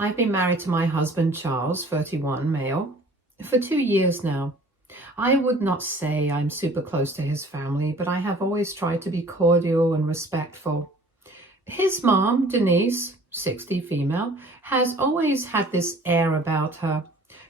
I've been married to my husband, Charles, 31, male, for 2 years now. I would not say I'm super close to his family, but I have always tried to be cordial and respectful. His mom, Denise, 60, female, has always had this air about her,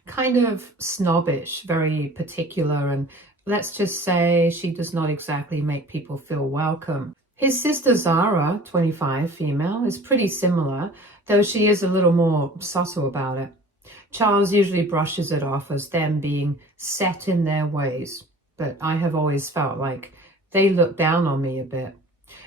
kind of snobbish, very particular, and let's just say she does not exactly make people feel welcome. His sister Zara, 25, female, is pretty similar, though she is a little more subtle about it. Charles usually brushes it off as them being set in their ways, but I have always felt like they look down on me a bit.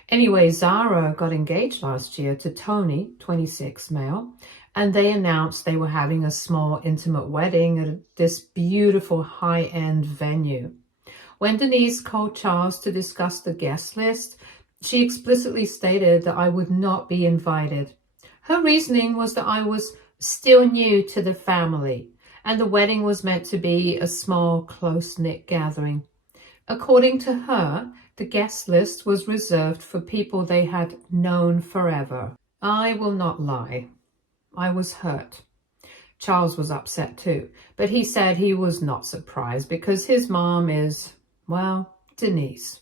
Anyway, Zara got engaged last year to Tony, 26, male, and they announced they were having a small intimate wedding at this beautiful high-end venue. When Denise called Charles to discuss the guest list, she explicitly stated that I would not be invited. Her reasoning was that I was still new to the family, and the wedding was meant to be a small, close-knit gathering. According to her, the guest list was reserved for people they had known forever. I will not lie. I was hurt. Charles was upset too, but he said he was not surprised because his mom is, well, Denise.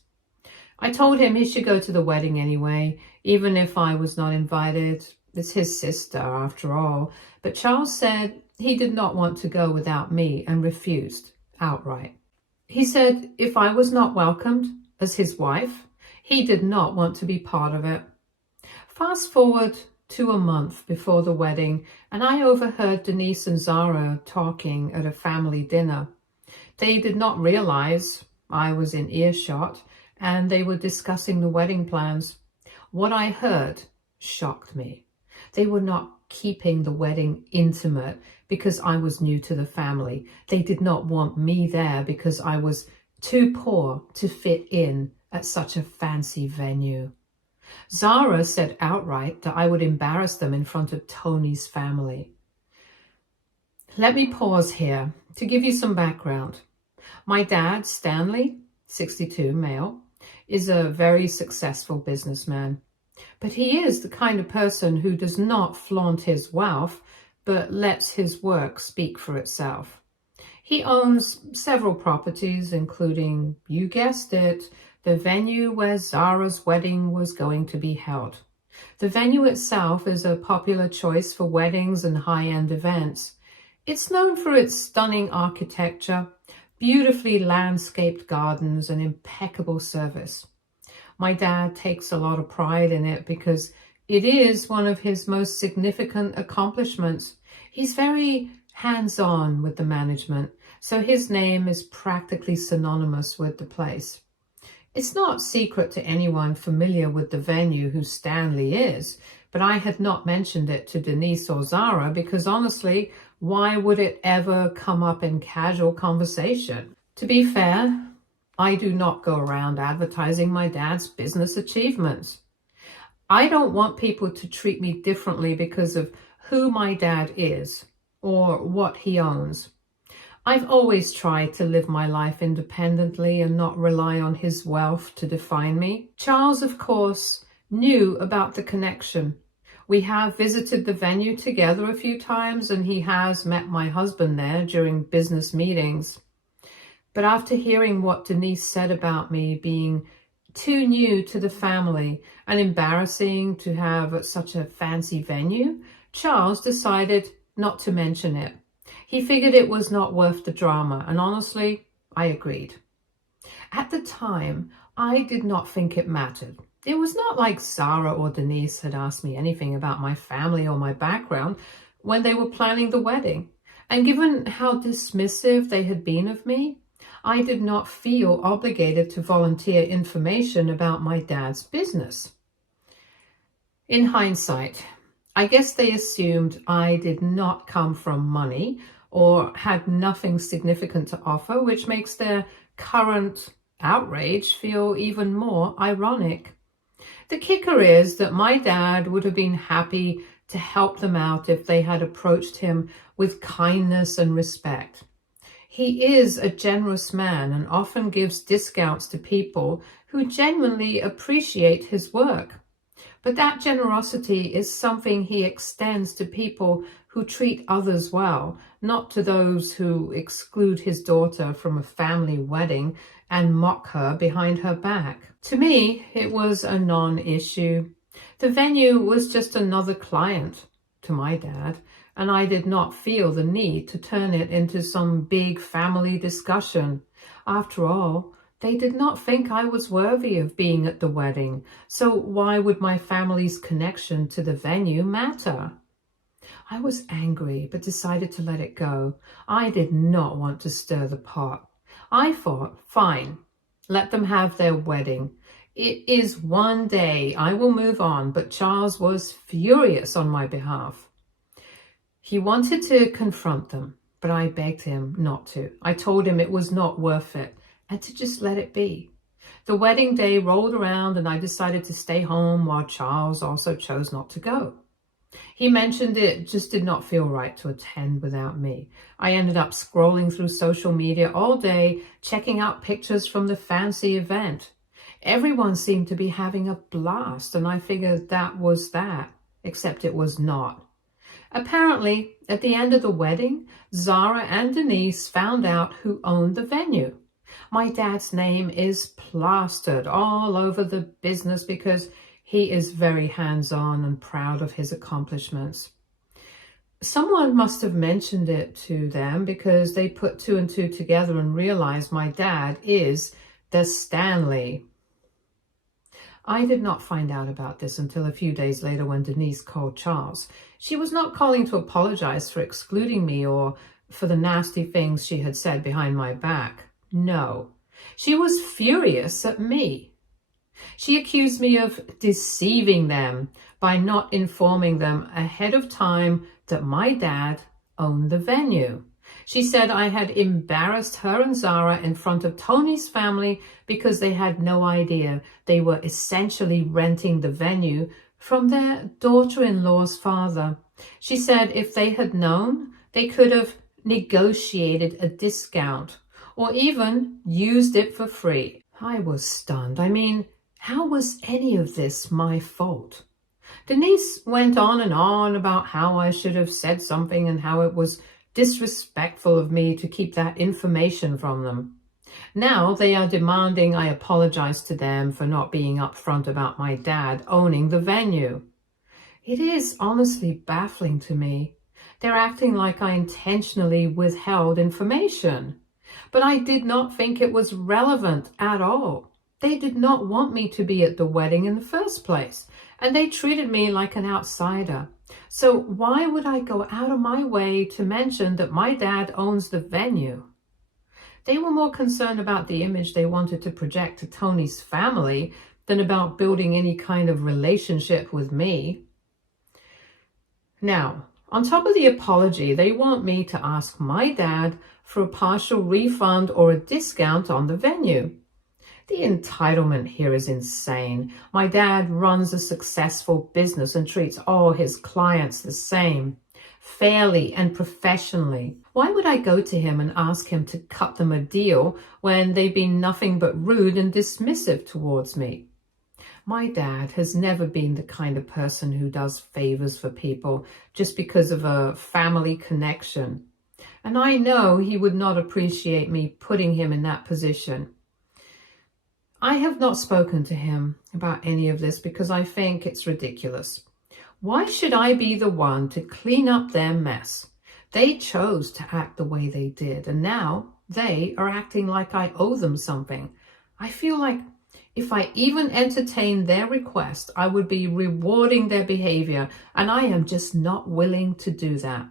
I told him he should go to the wedding anyway, even if I was not invited. It's his sister, after all. But Charles said he did not want to go without me and refused outright. He said if I was not welcomed as his wife, he did not want to be part of it. Fast forward to a month before the wedding, and I overheard Denise and Zara talking at a family dinner. They did not realize I was in earshot, and they were discussing the wedding plans. What I heard shocked me. They were not keeping the wedding intimate because I was new to the family. They did not want me there because I was too poor to fit in at such a fancy venue. Zara said outright that I would embarrass them in front of Tony's family. Let me pause here to give you some background. My dad, Stanley, 62, male, is a very successful businessman. But he is the kind of person who does not flaunt his wealth, but lets his work speak for itself. He owns several properties, including, you guessed it, the venue where Zara's wedding was going to be held. The venue itself is a popular choice for weddings and high-end events. It's known for its stunning architecture, beautifully landscaped gardens, and impeccable service. My dad takes a lot of pride in it because it is one of his most significant accomplishments. He's very hands-on with the management, so his name is practically synonymous with the place. It's not secret to anyone familiar with the venue who Stanley is, but I had not mentioned it to Denise or Zara because honestly, why would it ever come up in casual conversation? To be fair, I do not go around advertising my dad's business achievements. I don't want people to treat me differently because of who my dad is or what he owns. I've always tried to live my life independently and not rely on his wealth to define me. Charles, of course, knew about the connection. We have visited the venue together a few times, and he has met my husband there during business meetings. But after hearing what Denise said about me being too new to the family and embarrassing to have at such a fancy venue, Charles decided not to mention it. He figured it was not worth the drama, and honestly, I agreed. At the time, I did not think it mattered. It was not like Zara or Denise had asked me anything about my family or my background when they were planning the wedding. And given how dismissive they had been of me, I did not feel obligated to volunteer information about my dad's business. In hindsight, I guess they assumed I did not come from money or had nothing significant to offer, which makes their current outrage feel even more ironic. The kicker is that my dad would have been happy to help them out if they had approached him with kindness and respect. He is a generous man and often gives discounts to people who genuinely appreciate his work. But that generosity is something he extends to people who treat others well, not to those who exclude his daughter from a family wedding and mock her behind her back. To me, it was a non-issue. The venue was just another client to my dad, and I did not feel the need to turn it into some big family discussion. After all, they did not think I was worthy of being at the wedding, so why would my family's connection to the venue matter? I was angry, but decided to let it go. I did not want to stir the pot. I thought, fine, let them have their wedding. It is one day, I will move on, but Charles was furious on my behalf. He wanted to confront them, but I begged him not to. I told him it was not worth it and to just let it be. The wedding day rolled around and I decided to stay home while Charles also chose not to go. He mentioned it just did not feel right to attend without me. I ended up scrolling through social media all day, checking out pictures from the fancy event. Everyone seemed to be having a blast, and I figured that was that, except it was not. Apparently, at the end of the wedding, Zara and Denise found out who owned the venue. My dad's name is plastered all over the business because he is very hands-on and proud of his accomplishments. Someone must have mentioned it to them because they put two and two together and realized my dad is the Stanley. I did not find out about this until a few days later when Denise called Charles. She was not calling to apologize for excluding me or for the nasty things she had said behind my back. No, she was furious at me. She accused me of deceiving them by not informing them ahead of time that my dad owned the venue. She said I had embarrassed her and Zara in front of Tony's family because they had no idea they were essentially renting the venue from their daughter-in-law's father. She said if they had known, they could have negotiated a discount or even used it for free. I was stunned. I mean, how was any of this my fault? Denise went on and on about how I should have said something and how it was disrespectful of me to keep that information from them. Now they are demanding I apologize to them for not being upfront about my dad owning the venue. It is honestly baffling to me. They're acting like I intentionally withheld information. But I did not think it was relevant at all. They did not want me to be at the wedding in the first place, and they treated me like an outsider. So why would I go out of my way to mention that my dad owns the venue? They were more concerned about the image they wanted to project to Tony's family than about building any kind of relationship with me. Now, on top of the apology, they want me to ask my dad for a partial refund or a discount on the venue. The entitlement here is insane. My dad runs a successful business and treats all his clients the same, fairly and professionally. Why would I go to him and ask him to cut them a deal when they've been nothing but rude and dismissive towards me? My dad has never been the kind of person who does favors for people just because of a family connection. And I know he would not appreciate me putting him in that position. I have not spoken to him about any of this because I think it's ridiculous. Why should I be the one to clean up their mess? They chose to act the way they did, and now they are acting like I owe them something. I feel like if I even entertained their request, I would be rewarding their behavior, and I am just not willing to do that.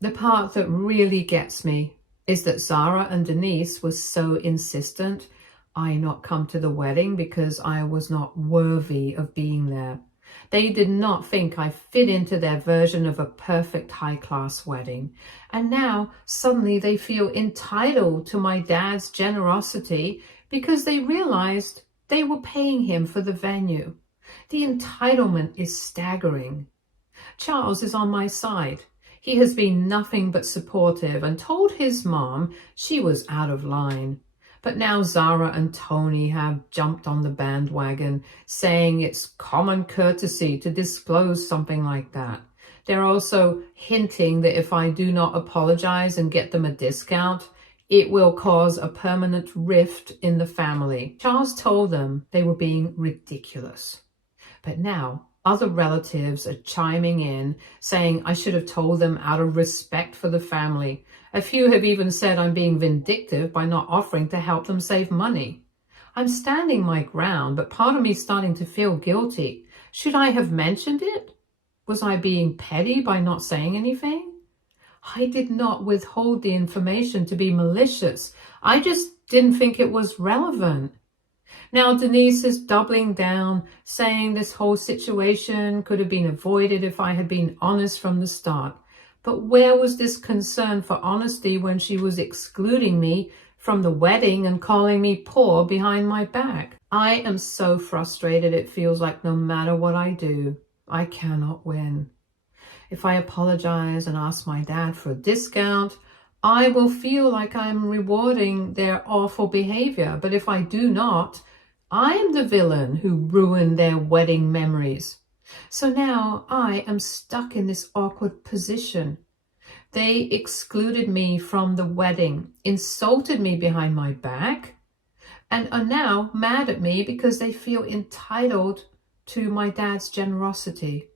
The part that really gets me is that Zara and Denise was so insistent I not come to the wedding because I was not worthy of being there. They did not think I fit into their version of a perfect high-class wedding. And now suddenly they feel entitled to my dad's generosity because they realized they were paying him for the venue. The entitlement is staggering. Charles is on my side. He has been nothing but supportive and told his mom she was out of line. But now Zara and Tony have jumped on the bandwagon, saying it's common courtesy to disclose something like that. They're also hinting that if I do not apologize and get them a discount, it will cause a permanent rift in the family. Charles told them they were being ridiculous. But now other relatives are chiming in, saying I should have told them out of respect for the family. A few have even said I'm being vindictive by not offering to help them save money. I'm standing my ground, but part of me is starting to feel guilty. Should I have mentioned it? Was I being petty by not saying anything? I did not withhold the information to be malicious. I just didn't think it was relevant. Now Denise is doubling down, saying this whole situation could have been avoided if I had been honest from the start. But where was this concern for honesty when she was excluding me from the wedding and calling me poor behind my back? I am so frustrated. It feels like no matter what I do, I cannot win. If I apologize and ask my dad for a discount, I will feel like I'm rewarding their awful behavior. But if I do not, I am the villain who ruined their wedding memories. So now I am stuck in this awkward position. They excluded me from the wedding, insulted me behind my back, and are now mad at me because they feel entitled to my dad's generosity.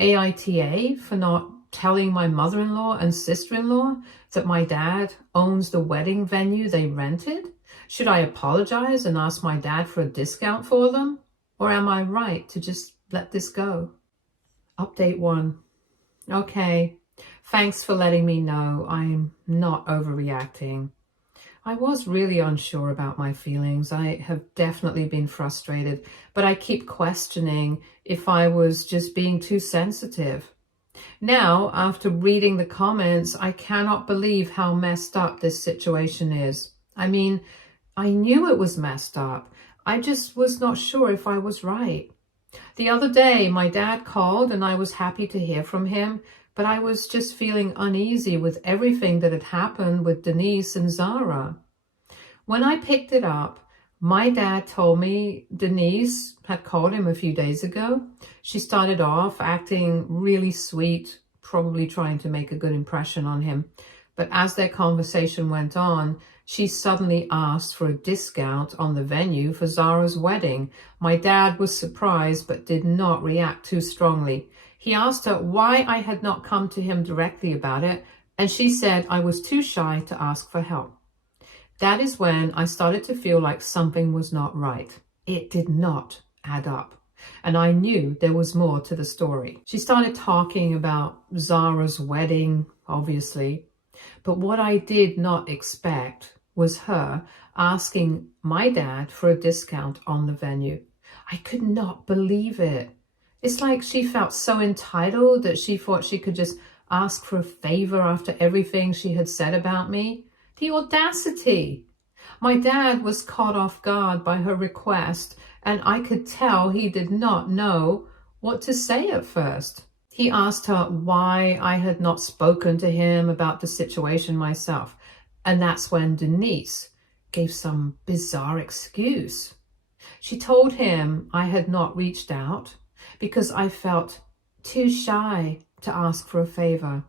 Aita for not telling my mother-in-law and sister-in-law that my dad owns the wedding venue they rented? Should I apologize and ask my dad for a discount for them? Or am I right to just let this go? Update 1. Okay, thanks for letting me know I'm not overreacting. I was really unsure about my feelings. I have definitely been frustrated, but I keep questioning if I was just being too sensitive. Now, after reading the comments, I cannot believe how messed up this situation is. I mean, I knew it was messed up. I just was not sure if I was right. The other day, my dad called and I was happy to hear from him, but I was just feeling uneasy with everything that had happened with Denise and Zara. When I picked it up, my dad told me Denise had called him a few days ago. She started off acting really sweet, probably trying to make a good impression on him. But as their conversation went on, she suddenly asked for a discount on the venue for Zara's wedding. My dad was surprised but did not react too strongly. He asked her why I had not come to him directly about it, and she said I was too shy to ask for help. That is when I started to feel like something was not right. It did not add up, and I knew there was more to the story. She started talking about Zara's wedding, obviously, but what I did not expect was her asking my dad for a discount on the venue. I could not believe it. It's like she felt so entitled that she thought she could just ask for a favor after everything she had said about me. The audacity! My dad was caught off guard by her request, and I could tell he did not know what to say at first. He asked her why I had not spoken to him about the situation myself, and that's when Denise gave some bizarre excuse. She told him I had not reached out because I felt too shy to ask for a favor.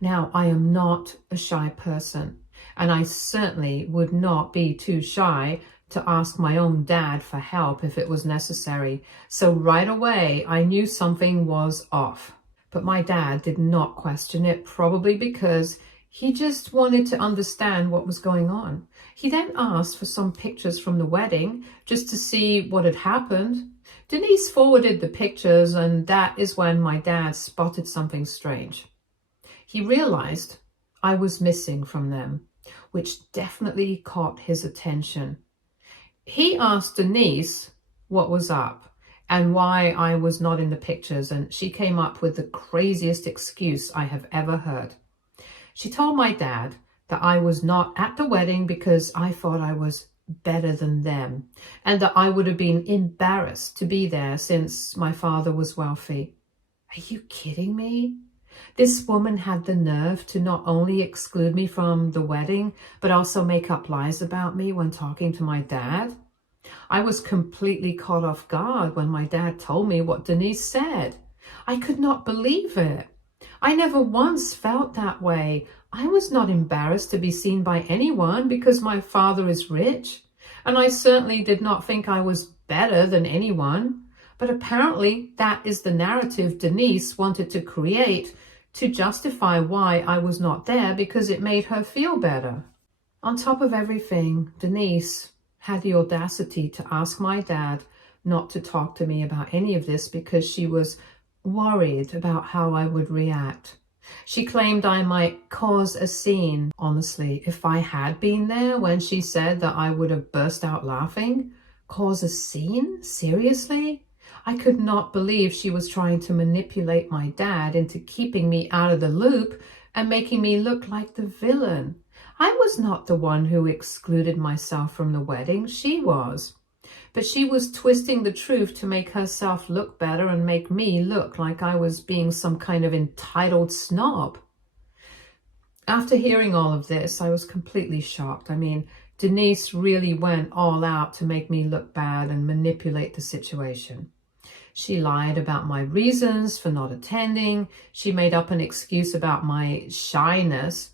Now, I am not a shy person, and I certainly would not be too shy to ask my own dad for help if it was necessary. So right away, I knew something was off. But my dad did not question it, probably because he just wanted to understand what was going on. He then asked for some pictures from the wedding just to see what had happened. Denise forwarded the pictures, and that is when my dad spotted something strange. He realized I was missing from them, which definitely caught his attention. He asked Denise what was up and why I was not in the pictures, and she came up with the craziest excuse I have ever heard. She told my dad that I was not at the wedding because I thought I was better than them, and that I would have been embarrassed to be there since my father was wealthy. Are you kidding me? This woman had the nerve to not only exclude me from the wedding, but also make up lies about me when talking to my dad. I was completely caught off guard when my dad told me what Denise said. I could not believe it. I never once felt that way. I was not embarrassed to be seen by anyone because my father is rich, and I certainly did not think I was better than anyone. But apparently that is the narrative Denise wanted to create to justify why I was not there because it made her feel better. On top of everything, Denise had the audacity to ask my dad not to talk to me about any of this because she was worried about how I would react. She claimed I might cause a scene. Honestly, if I had been there when she said that, I would have burst out laughing. Cause a scene? Seriously? I could not believe she was trying to manipulate my dad into keeping me out of the loop and making me look like the villain. I was not the one who excluded myself from the wedding. She was. But she was twisting the truth to make herself look better and make me look like I was being some kind of entitled snob. After hearing all of this, I was completely shocked. I mean, Denise really went all out to make me look bad and manipulate the situation. She lied about my reasons for not attending. She made up an excuse about my shyness.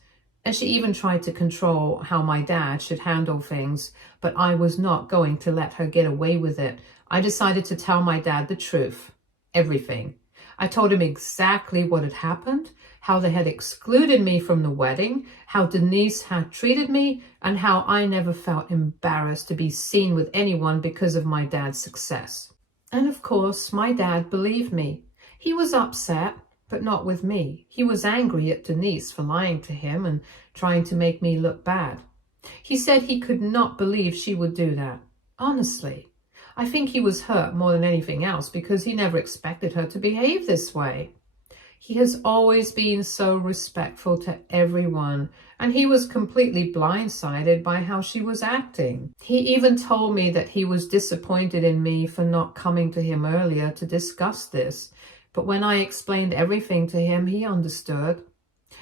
And she even tried to control how my dad should handle things, but I was not going to let her get away with it. I decided to tell my dad the truth, everything. I told him exactly what had happened, how they had excluded me from the wedding, how Denise had treated me, and how I never felt embarrassed to be seen with anyone because of my dad's success. And of course, my dad believed me. He was upset, but not with me. He was angry at Denise for lying to him and trying to make me look bad. He said he could not believe she would do that. Honestly, I think he was hurt more than anything else because he never expected her to behave this way. He has always been so respectful to everyone, and he was completely blindsided by how she was acting. He even told me that he was disappointed in me for not coming to him earlier to discuss this. But when I explained everything to him, he understood.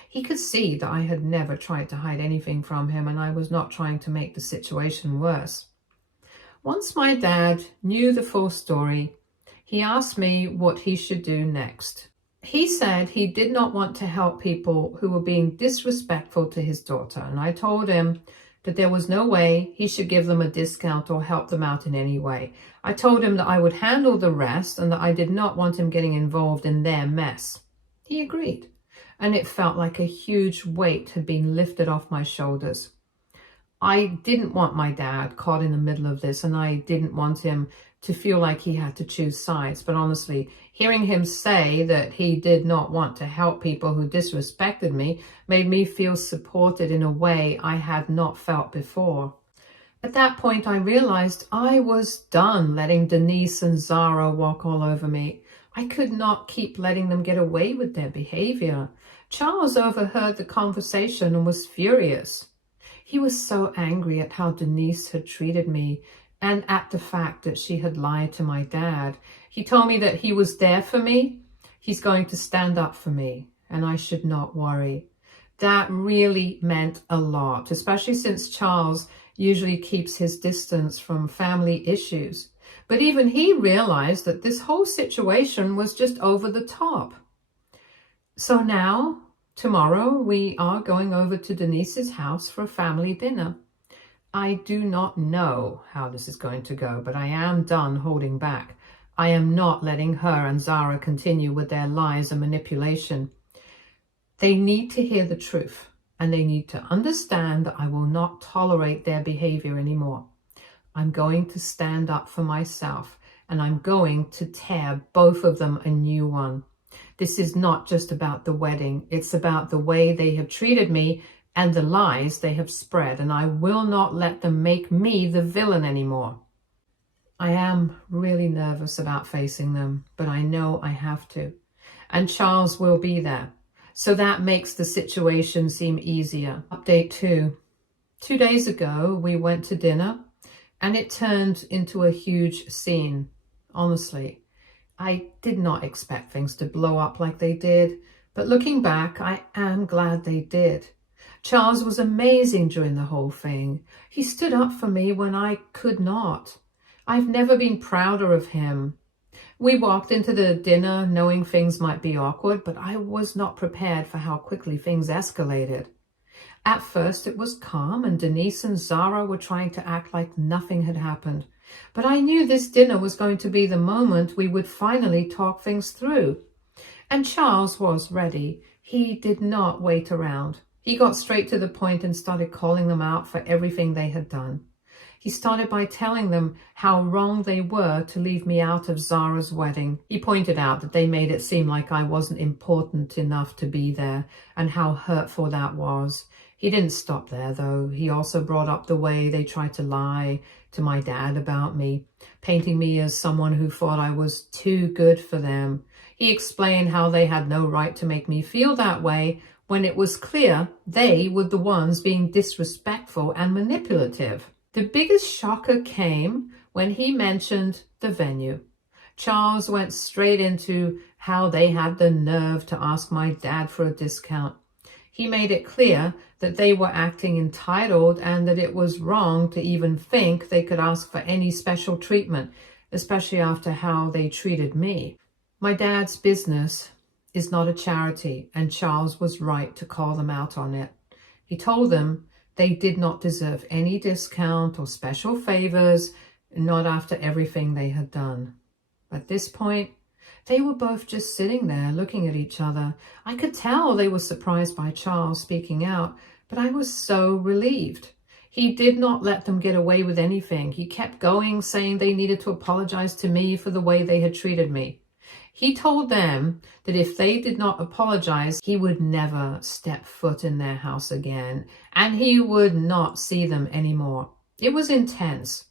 He could see that I had never tried to hide anything from him, and I was not trying to make the situation worse. Once my dad knew the full story, he asked me what he should do next. He said he did not want to help people who were being disrespectful to his daughter, and I told him that there was no way he should give them a discount or help them out in any way. I told him that I would handle the rest and that I did not want him getting involved in their mess. He agreed, and it felt like a huge weight had been lifted off my shoulders. I didn't want my dad caught in the middle of this, and I didn't want him to feel like he had to choose sides. But honestly, hearing him say that he did not want to help people who disrespected me made me feel supported in a way I had not felt before. At that point, I realized I was done letting Denise and Zara walk all over me. I could not keep letting them get away with their behavior. Charles overheard the conversation and was furious. He was so angry at how Denise had treated me and at the fact that she had lied to my dad. He told me that he was there for me. He's going to stand up for me, and I should not worry. That really meant a lot, especially since Charles usually keeps his distance from family issues. But even he realized that this whole situation was just over the top. So now, tomorrow, we are going over to Denise's house for a family dinner. I do not know how this is going to go, but I am done holding back. I am not letting her and Zara continue with their lies and manipulation. They need to hear the truth, and they need to understand that I will not tolerate their behavior anymore. I'm going to stand up for myself, and I'm going to tear both of them a new one. This is not just about the wedding. It's about the way they have treated me and the lies they have spread, and I will not let them make me the villain anymore. I am really nervous about facing them, but I know I have to. And Charles will be there, so that makes the situation seem easier. Update 2. 2 days ago, we went to dinner, and it turned into a huge scene. Honestly, I did not expect things to blow up like they did, But looking back, I am glad they did. Charles was amazing during the whole thing. He stood up for me when I could not. I've never been prouder of him. We walked into the dinner knowing things might be awkward, but I was not prepared for how quickly things escalated. At first it was calm and Denise and Zara were trying to act like nothing had happened. But I knew this dinner was going to be the moment we would finally talk things through. And Charles was ready. He did not wait around. He got straight to the point and started calling them out for everything they had done. He started by telling them how wrong they were to leave me out of Zara's wedding. He pointed out that they made it seem like I wasn't important enough to be there and how hurtful that was. He didn't stop there, though. He also brought up the way they tried to lie to my dad about me, painting me as someone who thought I was too good for them. He explained how they had no right to make me feel that way when it was clear they were the ones being disrespectful and manipulative. The biggest shocker came when he mentioned the venue. Charles went straight into how they had the nerve to ask my dad for a discount. He made it clear that they were acting entitled and that it was wrong to even think they could ask for any special treatment, especially after how they treated me. My dad's business is not a charity, and Charles was right to call them out on it. He told them they did not deserve any discount or special favors, not after everything they had done. At this point, they were both just sitting there looking at each other. I could tell they were surprised by Charles speaking out, but I was so relieved. He did not let them get away with anything. He kept going, saying they needed to apologize to me for the way they had treated me. He told them that if they did not apologize, he would never step foot in their house again, and he would not see them anymore. It was intense.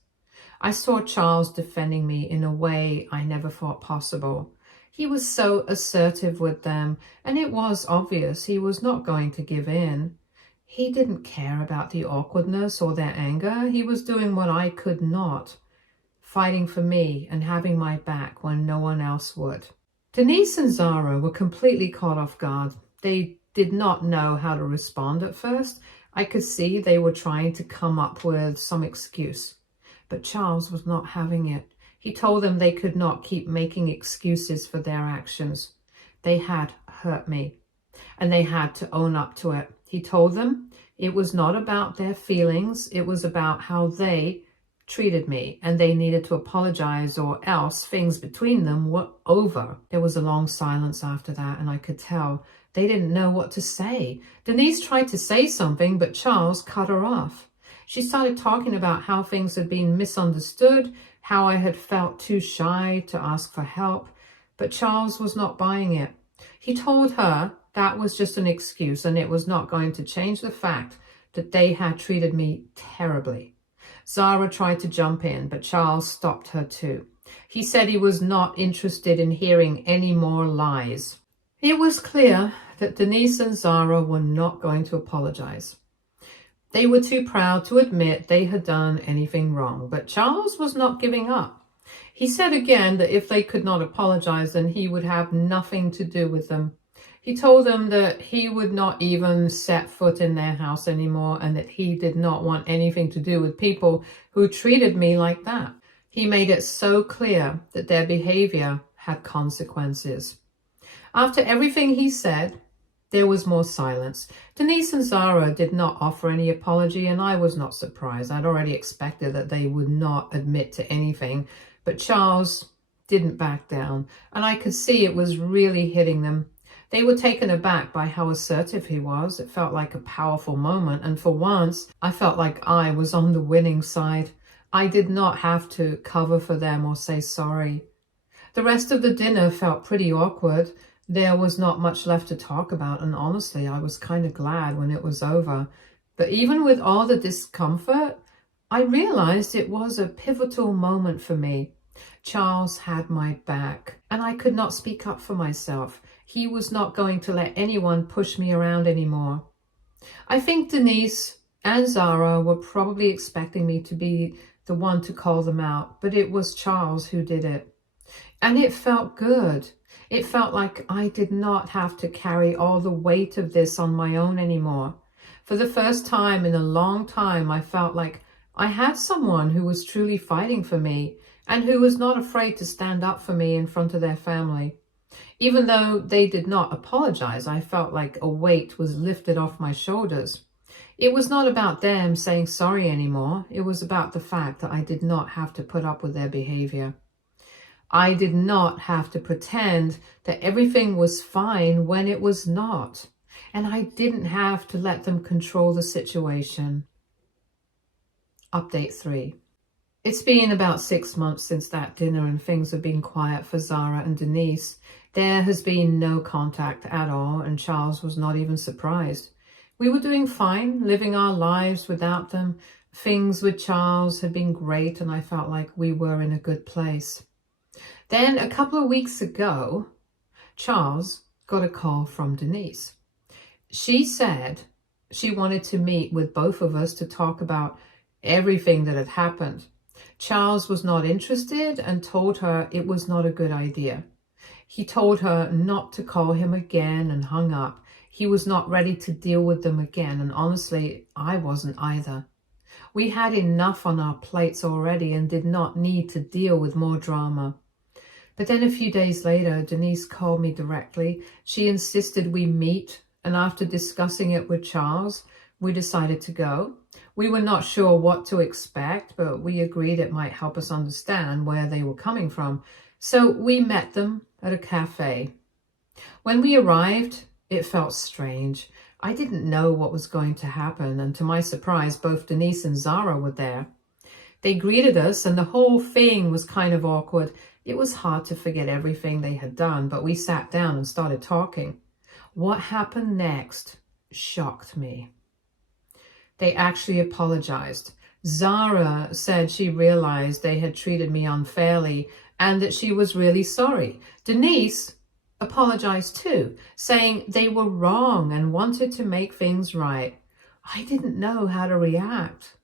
I saw Charles defending me in a way I never thought possible. He was so assertive with them, and it was obvious he was not going to give in. He didn't care about the awkwardness or their anger. He was doing what I could not, fighting for me and having my back when no one else would. Denise and Zara were completely caught off guard. They did not know how to respond at first. I could see they were trying to come up with some excuse. But Charles was not having it. He told them they could not keep making excuses for their actions. They had hurt me, and they had to own up to it. He told them it was not about their feelings, it was about how they treated me, and they needed to apologize or else things between them were over. There was a long silence after that, and I could tell they didn't know what to say. Denise tried to say something, but Charles cut her off. She started talking about how things had been misunderstood, how I had felt too shy to ask for help, but Charles was not buying it. He told her that was just an excuse and it was not going to change the fact that they had treated me terribly. Zara tried to jump in, but Charles stopped her too. He said he was not interested in hearing any more lies. It was clear that Denise and Zara were not going to apologize. They were too proud to admit they had done anything wrong, but Charles was not giving up. He said again that if they could not apologize, then he would have nothing to do with them. He told them that he would not even set foot in their house anymore and that he did not want anything to do with people who treated me like that. He made it so clear that their behavior had consequences. After everything he said, there was more silence. Denise and Zara did not offer any apology, and I was not surprised. I'd already expected that they would not admit to anything, but Charles didn't back down, and I could see it was really hitting them. They were taken aback by how assertive he was. It felt like a powerful moment, and for once, I felt like I was on the winning side. I did not have to cover for them or say sorry. The rest of the dinner felt pretty awkward. There was not much left to talk about, and honestly, I was kind of glad when it was over. But even with all the discomfort, I realized it was a pivotal moment for me. Charles had my back, and I could not speak up for myself. He was not going to let anyone push me around anymore. I think Denise and Zara were probably expecting me to be the one to call them out, but it was Charles who did it. And it felt good. It felt like I did not have to carry all the weight of this on my own anymore. For the first time in a long time, I felt like I had someone who was truly fighting for me and who was not afraid to stand up for me in front of their family. Even though they did not apologize, I felt like a weight was lifted off my shoulders. It was not about them saying sorry anymore. It was about the fact that I did not have to put up with their behavior. I did not have to pretend that everything was fine when it was not. And I didn't have to let them control the situation. Update 3. It's been about 6 months since that dinner and things have been quiet for Zara and Denise. There has been no contact at all and Charles was not even surprised. We were doing fine, living our lives without them. Things with Charles had been great and I felt like we were in a good place. Then a couple of weeks ago, Charles got a call from Denise. She said she wanted to meet with both of us to talk about everything that had happened. Charles was not interested and told her it was not a good idea. He told her not to call him again and hung up. He was not ready to deal with them again, and honestly, I wasn't either. We had enough on our plates already and did not need to deal with more drama. But then a few days later, Denise called me directly. She insisted we meet, and after discussing it with Charles, we decided to go. We were not sure what to expect, but we agreed it might help us understand where they were coming from. So we met them at a cafe. When we arrived, it felt strange. I didn't know what was going to happen, and to my surprise, both Denise and Zara were there. They greeted us, and the whole thing was kind of awkward. It was hard to forget everything they had done, but we sat down and started talking. What happened next shocked me. They actually apologized. Zara said she realized they had treated me unfairly and that she was really sorry. Denise apologized too, saying they were wrong and wanted to make things right. I didn't know how to react.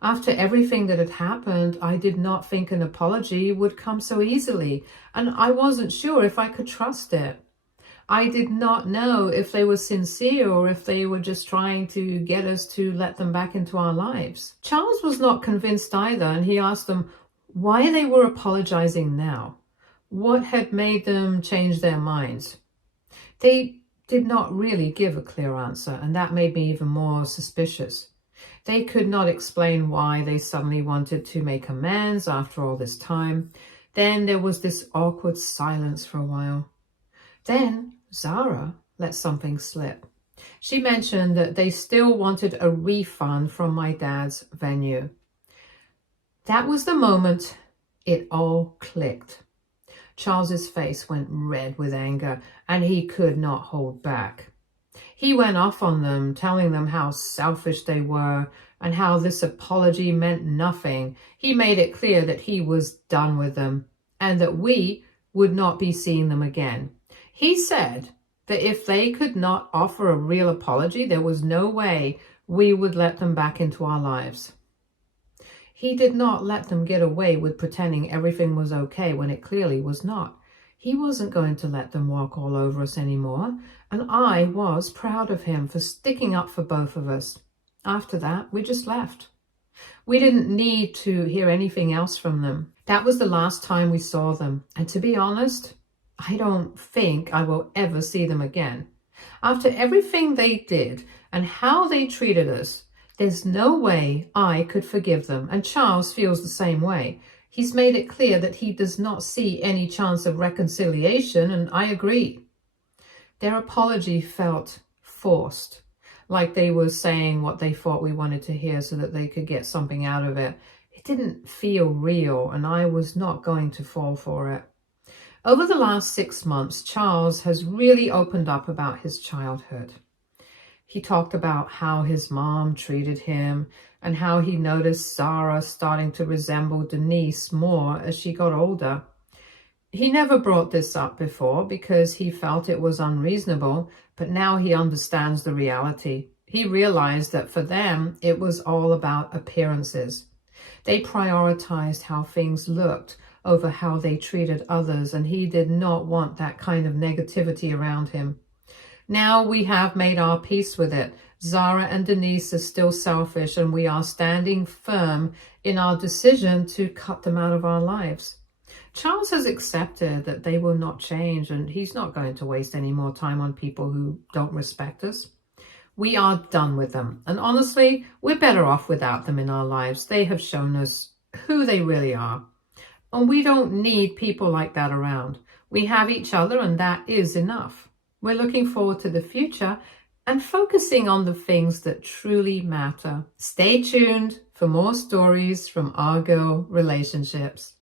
After everything that had happened, I did not think an apology would come so easily, and I wasn't sure if I could trust it. I did not know if they were sincere or if they were just trying to get us to let them back into our lives. Charles was not convinced either, and he asked them why they were apologizing now. What had made them change their minds? They did not really give a clear answer, and that made me even more suspicious. They could not explain why they suddenly wanted to make amends after all this time. Then there was this awkward silence for a while. Then Zara let something slip. She mentioned that they still wanted a refund from my dad's venue. That was the moment it all clicked. Charles's face went red with anger, and he could not hold back. He went off on them, telling them how selfish they were and how this apology meant nothing. He made it clear that he was done with them and that we would not be seeing them again. He said that if they could not offer a real apology, there was no way we would let them back into our lives. He did not let them get away with pretending everything was okay when it clearly was not. He wasn't going to let them walk all over us anymore, and I was proud of him for sticking up for both of us. After that, we just left. We didn't need to hear anything else from them. That was the last time we saw them, and to be honest, I don't think I will ever see them again. After everything they did and how they treated us, there's no way I could forgive them, and Charles feels the same way. He's made it clear that he does not see any chance of reconciliation, and I agree. Their apology felt forced, like they were saying what they thought we wanted to hear so that they could get something out of it. It didn't feel real, and I was not going to fall for it. Over the last 6 months, Charles has really opened up about his childhood. He talked about how his mom treated him and how he noticed Zara starting to resemble Denise more as she got older. He never brought this up before because he felt it was unreasonable, but now he understands the reality. He realized that for them, it was all about appearances. They prioritized how things looked over how they treated others, and he did not want that kind of negativity around him. Now we have made our peace with it. Zara and Denise are still selfish, and we are standing firm in our decision to cut them out of our lives. Charles has accepted that they will not change, and he's not going to waste any more time on people who don't respect us. We are done with them, and honestly, we're better off without them in our lives. They have shown us who they really are, and we don't need people like that around. We have each other, and that is enough. We're looking forward to the future and focusing on the things that truly matter. Stay tuned for more stories from our girl relationships.